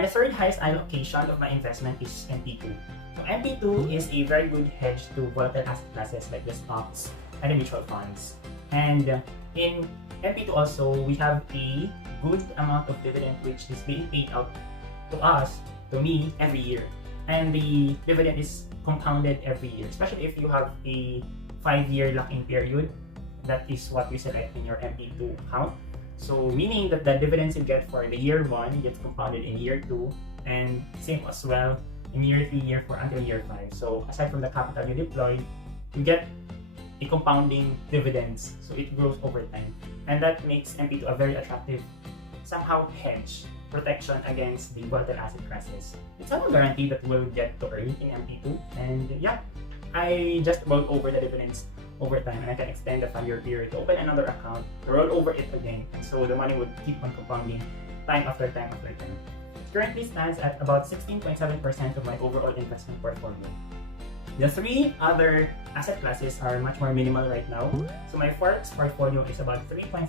And the third highest allocation of my investment is MP2. So MP2 is a very good hedge to volatile asset classes like the stocks and the mutual funds. And in MP2 also, we have a good amount of dividend which is being paid out to us, to me, every year. And the dividend is compounded every year, especially if you have a 5-year locking period. That is what you select in your MP2 account. So meaning that the dividends you get for the year 1 gets compounded in year 2, and same as well in year 3, year 4 until year 5. So aside from the capital you deploy, you get a compounding dividends, so it grows over time, and that makes MP2 a very attractive somehow hedge protection against the volatile asset classes. It's not a guarantee that we'll get to earn in MP2, and yeah, I just roll over the dividends over time, and I can extend the 5-year period to open another account, to roll over it again, and so the money would keep on compounding time after time after time. It currently stands at about 16.7% of my overall investment portfolio. The 3 other asset classes are much more minimal right now. So my forex portfolio is about 3.3%.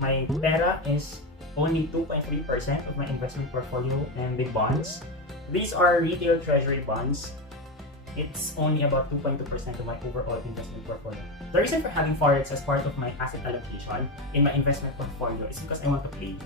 My PERA is only 2.3% of my investment portfolio, and the bonds, these are retail treasury bonds. It's only about 2.2% of my overall investment portfolio. The reason for having forex as part of my asset allocation in my investment portfolio is because I want to play.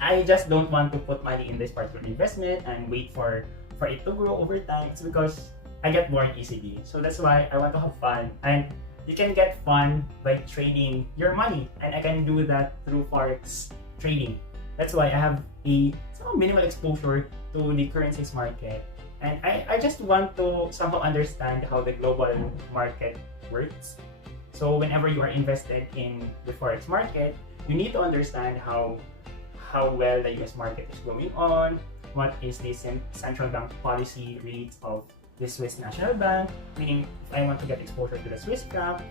I just don't want to put money in this particular investment and wait for it to grow over time. It's because I get bored easily. So that's why I want to have fun. And you can get fun by trading your money. And I can do that through forex trading. That's why I have a minimal exposure to the currencies market. And I just want to somehow understand how the global market works. So whenever you are invested in the forex market, you need to understand how well the US market is going on, what is the central bank policy rates of the Swiss National Bank, meaning if I want to get exposure to the Swiss franc,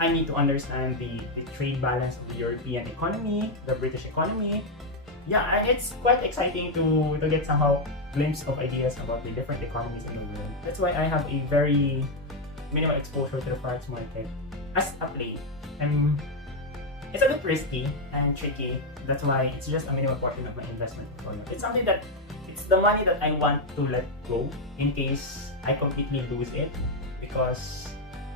I need to understand the trade balance of the European economy, the British economy. Yeah, it's quite exciting to get somehow glimpse of ideas about the different economies in the world. That's why I have a very minimal exposure to the forex market as a play. And it's a bit risky and tricky. That's why it's just a minimal portion of my investment portfolio. It's something that it's the money that I want to let go in case I completely lose it, because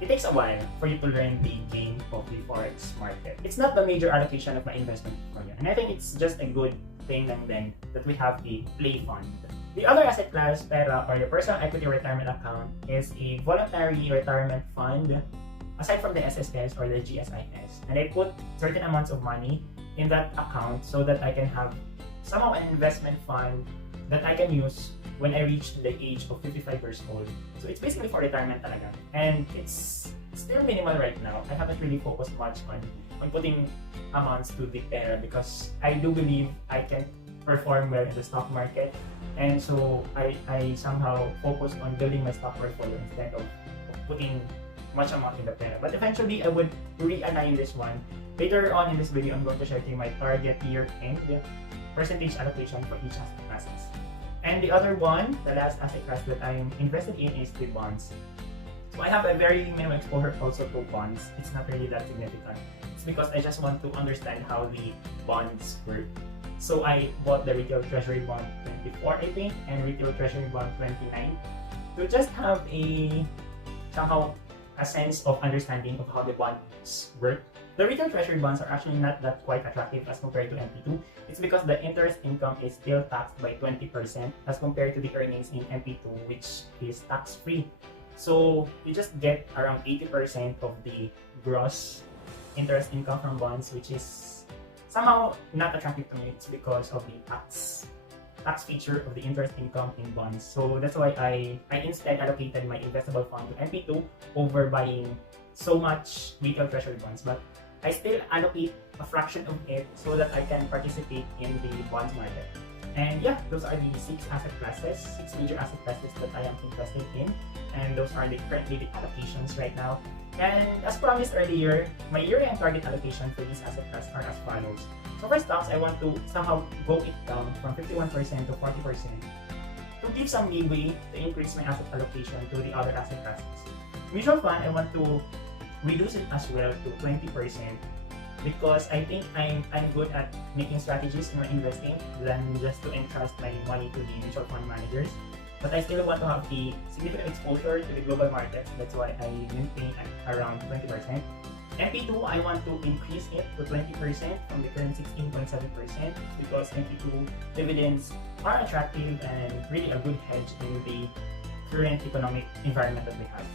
it takes a while for you to learn the game of the forex market. It's not the major allocation of my investment portfolio, and I think it's just a good thing then that we have a play fund. The other asset class, PERA, or the Personal Equity Retirement Account, is a voluntary retirement fund aside from the SSS or the GSIS. And I put certain amounts of money in that account so that I can have somehow an investment fund that I can use when I reach the age of 55 years old. So it's basically for retirement talaga. And it's still minimal right now. I haven't really focused much on putting amounts to the PERA because I do believe I can perform well in the stock market. And so I somehow focus on building my stock portfolio instead of putting much amount in the PERA. But eventually I would realign this one. Later on in this video, I'm going to share to you my target year-end percentage allocation for each asset classes. And the other one, the last asset class that I'm invested in, is the bonds. So I have a very minimal exposure also to bonds. It's not really that significant. It's because I just want to understand how the bonds work. So I bought the retail treasury bond 24, I think, and retail treasury bond 29 to just have somehow a sense of understanding of how the bonds work. The retail treasury bonds are actually not that quite attractive as compared to MP2. It's because the interest income is still taxed by 20% as compared to the earnings in MP2, which is tax-free. So you just get around 80% of the gross interest income from bonds, which is somehow not attractive to me. It's because of the tax feature of the interest income in bonds. So that's why I instead allocated my investable fund to MP2 over buying so much retail treasury bonds. But I still allocate a fraction of it so that I can participate in the bonds market. And yeah, those are the 6 asset classes, 6 major asset classes that I am interested in. And those are currently the allocations right now. And as promised earlier, my year-end target allocation for these asset classes are as follows. So for stocks, I want to somehow go it down from 51% to 40% to give some leeway to increase my asset allocation to the other asset classes. Mutual fund, I want to reduce it as well to 20% because I think I'm good at making strategies in my investing than just to entrust my money to the mutual fund managers. But I still want to have the significant exposure to the global markets. That's why I maintain at around 20%. MP2, I want to increase it to 20% from the current 16.7% because MP2 dividends are attractive and really a good hedge in the current economic environment that we have.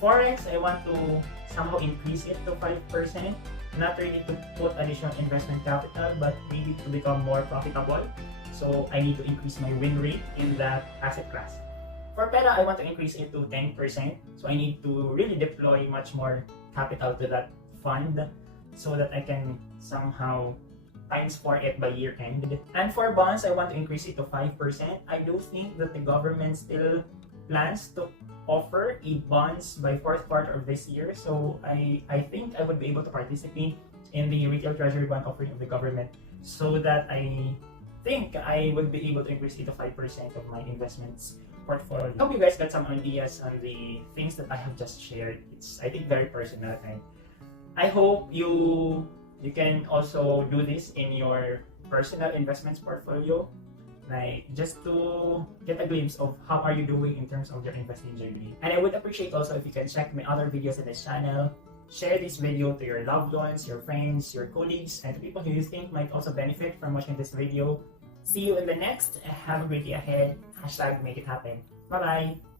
Forex, I want to somehow increase it to 5%, not really to put additional investment capital, but maybe to become more profitable. So I need to increase my win rate in that asset class. For PERA, I want to increase it to 10%. So I need to really deploy much more capital to that fund so that I can somehow times 4 it by year end. And for bonds, I want to increase it to 5%. I do think that the government still plans to offer bonds by fourth quarter of this year. So I think I would be able to participate in the retail treasury bond offering of the government so that I think I would be able to increase it to 5% of my investments portfolio. I hope you guys got some ideas on the things that I have just shared. It's, I think, very personal, and I hope you can also do this in your personal investments portfolio, like just to get a glimpse of how are you doing in terms of your investing journey. And I would appreciate also if you can check my other videos in this channel. Share this video to your loved ones, your friends, your colleagues, and to people who you think might also benefit from watching this video. See you in the next. Have a great day ahead. # make it happen. Bye-bye.